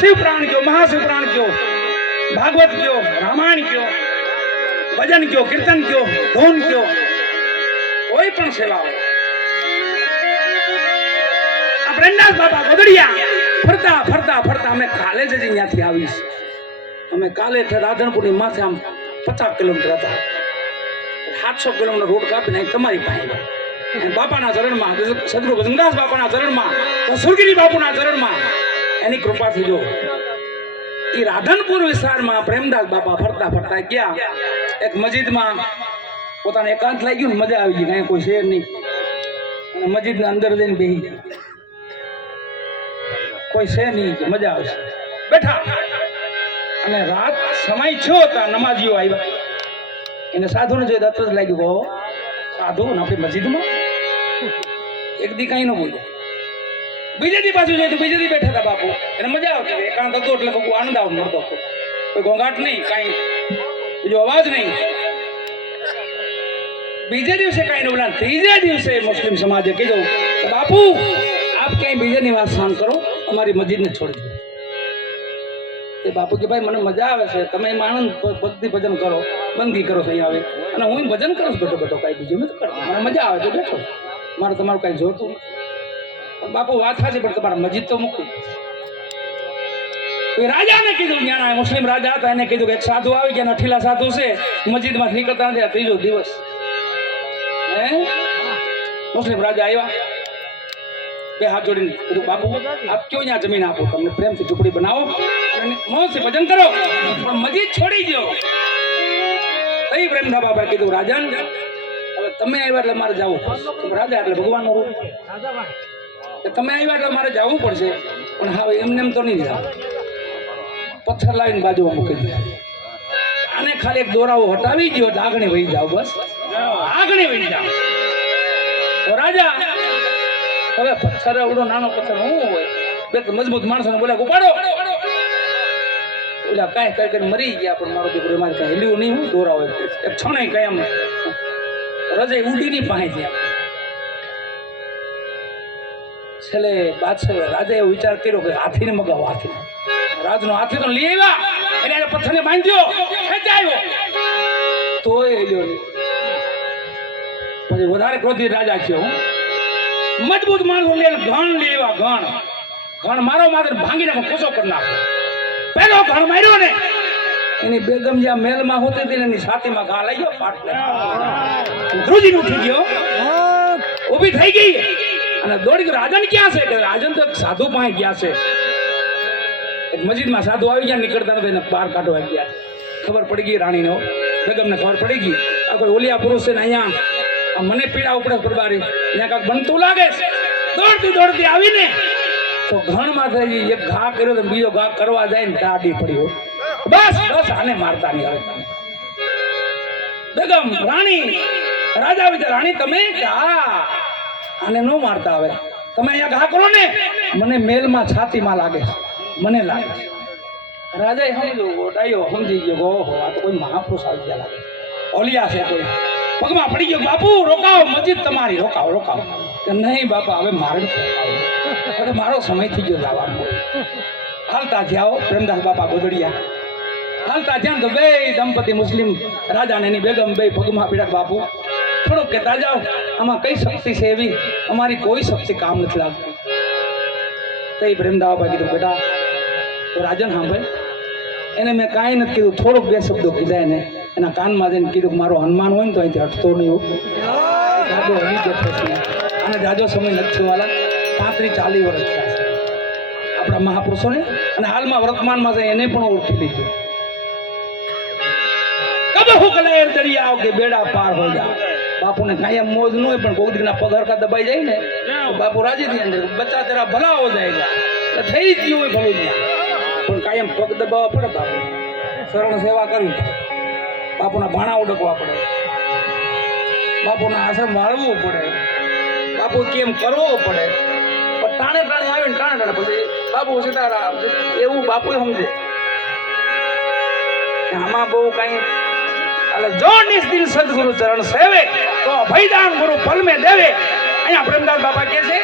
શિવ પુરાણ કયો મહાશિવ પુરાણ કયો, ભાગવત કયો, રામાયણ કયો, ભજન કયો, કીર્તન કયો, ધૂન કયો, કોઈ પણ સેવા હોય. આ બ્રહ્મદાસ બાબા ગોદડિયા ફરતા ફરતા ફરતા અમે કાલે જ અહીંયાથી આવીશ અમે કાલે રાધનપુરની માથે આમ પચાસ કિલોમીટર હતા. સાતસો કિલોમીટર રોડ કાપીને તમારી પાસે. બાપાના ચરણમાં, સદગુરુ ભજનદાસ બાપાના ચરણમાં સુરગીરી બાપુના ચરણમાં એની કૃપાથી જો. એ રાધનપુર વિસ્તારમાં પ્રેમદાસ બાપા ફરતા ફરતા ગયા. એક મસ્જિદમાં પોતાને એકાંત લાગી ને મજા આવી ગઈ, કાંઈ કોઈ શેર નહીં. અને મસ્જિદના અંદર જઈને બેસી ગયા. કોઈ છે નહીં, મજા આવશે. બેઠા. અને રાત સમય થયો હતા નમાજીઓ આવ્યા. એને સાધુને જોઈ દત્ત જ લાગ્યું સાધુ ને આપણી મસ્જિદમાં? એક દી કઈ ન બોલ્યો. બીજે દી પાછું જોયું તો બીજે દી બેઠા હતા બાપુ. એને મજા આવતી હતી. એકાંત હતો એટલે બહુ આનંદ આવ મળતો હતો કોઈ ઘોંઘાટ નહીં, કાંઈ બીજો અવાજ નહીં. બીજે દિવસે કાંઈ નહીં બોલા ત્રીજે દિવસે મુસ્લિમ સમાજે કીધું કે બાપુ, આપ ક્યાંય બીજાની વાત શાંત કરો, અમારી મસ્જિદને છોડી દો. તે બાપુ કે ભાઈ, મને મજા આવે છે. તમે એમાં આનંદ ભક્તિ ભજન કરો બંદી કરો છો આવે. અને હું ભજન કરું છું બેઠો બેઠો કાંઈ બીજું નથી કરતો. મને મજા આવે છે, બેઠો. મારે તમારું કાંઈ જોતું બાપુ, વાત સાચી, પણ તમારા મસ્જિદ તો મૂકવી. રાજાને કીધું ત્યાં મુસ્લિમ રાજા હતા, એને કીધું કે સાધુ આવી ગયા અઠીલા સાધુ છે મસ્જિદમાં નીકળતા નથી ત્રીજો દિવસ. હે? મુસ્લિમ રાજા આવ્યા. બે હાથ જોડીને કીધું, બાપુ, આપ કયો ત્યાં જમીન આપો? તમને પ્રેમથી ઝૂંપડી બનાવો અને મોજથી ભજન કરો. પણ મસ્જિદ છોડી દો કઈ પ્રેમના બાપા કીધું, રાજન, હવે તમે આવ્યા એટલે મારે જવું રાજા એટલે ભગવાનનું રૂપ. તમે આવ્યા એટલે મારે જવું પડશે. પણ હવે એમને એમ તો નહીં જાવ. પથ્થર લાવીને બાજુમાં મૂકી દીધા. આને ખાલી એક દોરાઓ હટાવી દો એટલે આગળ વહી જાવ બસ. આગળ વહી જાવ તો રાજા, હવે પથ્થર એવડો નાનો પથ્થર શું હોય? બે તો મજબૂત માણસોને બોલ્યા, ઉપાડો. ઓલા કાંઈ, કઈ કરીને મરી ગયા, પણ મારો દીકરો મારે કાંઈ હેલ્યું નહીં, હું દોરા હોય એક છણે કઈ આમ રજે ઉડીની પાસે ત્યાં છેલ્લે બાદશાહ રાજાએ એવો વિચાર કર્યો કે હાથીને મગાવો હાથી રાજનો હાથી તો લઈ આવ્યા, એને એને પથ્થરને બાંધ્યો ખેંચાયો તો એ લ્યો પછી વધારે ક્રોધી રાજા થયો, હું. મજબૂત માણસો લઈને ઘણ લેવા ઘણ. ઘણ મારો માત્ર ભાંગીને કોસો કરી નાખો. પહેલો ઘણ માર્યો ને, એની બેગમ જ્યાં મેલમાં હોતી હતી એની છાતીમાં ઘા લાગ્યો પાટલે. ધ્રુજી ઉઠી ગયો ઊભી થઈ ગઈ. અને દોડી રાજન ક્યાં છે? કે રાજન તો સાધુ પાસે ગયા છે. મસ્જિદમાં સાધુ આવી ગયા નીકળતા નથી બહાર કાઢવા ગયા. ખબર પડી ગઈ રાણીને. બેગમને ખબર પડી ગઈ. આ કોઈ ઓલિયા પુરુષ છે ને અહીંયા? મને પીડા ઉપડે પરબારી ત્યાં કાંક બનતું લાગે છે. દોડતી દોડતી આવીને તો ઘણમાં થઈ એક ઘા કર્યો તો બીજો ઘા કરવા જાય ને દાડી પડ્યો બસ બસ, આને મારતા નહીં આવે. તમે બેગમ રાણી, રાજા વિચાર રાણી, તમે હા આને ન મારતા આવે. તમે અહીંયા ઘા કરો ને. મને મેલમાં છાતીમાં લાગે છે. મને લાગે છે. રાજાએ સમજ્યું ડાયો, સમજી ગયો ઓહો, આ તો કોઈ મહાપુરુષ આવી ગયા લાગે. ઓલિયા છે કોઈ. પગમાં પડી ગયો બાપુ રોકાવો મસ્જિદ તમારી રોકાવો રોકાવો કે, નહીં, બાપા, હવે મારે હવે મારો સમય થઈ ગયો જવાનો. હાલતા જાઓ પ્રેમદાસ બાપા ગોદડિયા. હાલતા જ્યાં તો બે દંપતી મુસ્લિમ રાજા ને એની બેગમ બે પગમાં પીડક બાપુ. થોડુંક કહેતા જાઓ. આમાં કઈ શક્તિ છે એવી? અમારી કોઈ શક્તિ કામ નથી લાગતી. તો એ બાપા કીધું બેટા રાજન સાંભળે. એને મેં કાંઈ નથી કીધું. થોડુંક બે શબ્દો કીધા એને. એના કાનમાં જઈને કીધું કે મારો હનુમાન હોય ને તો અહીંથી હટતો નહીં હો. જાજો અહીં બેઠો છે અને જાજો સમય નથી થયો વાલા. પાંત્રીસ ચાલીસ વર્ષ આપણા મહાપુરુષોને અને હાલમાં વર્તમાનમાં છે એને પણ ઓળખી લીધું. કબ હુકલેર દરિયા કે બેડા પાર હો જા. બાપુને કાયમ મોજ ન હોય પણ કોઈ દીકના પગ હરકા દબાઈ જાય ને બાપુ રાજી થઈ અંદર બચ્ચા તેરા ભલા હો જાયગા તો થઈ જ ગયું હોય ભલું પણ કાયમ પગ દબાવવા પડે બાપુ શરણ સેવા કરવી બાપુના ભાણા ઉડકવા પડે. બાપુના આશ્રમ વાળવું પડે. બાપુ કેમ કરવો પડે? પણ ટાણે ટાણે આવે ને ટાણે ટાણે. પછી બાપુ સીતારામ એવું બાપુ સમજે. કે આમાં બહુ કઈ એટલે જો નિસ્દિલ સદગુરુ ચરણ સેવે, તો અભયદાન ગુરુ પલમે દેવે. અહીંયા પ્રેમદાસ બાપા કહે છે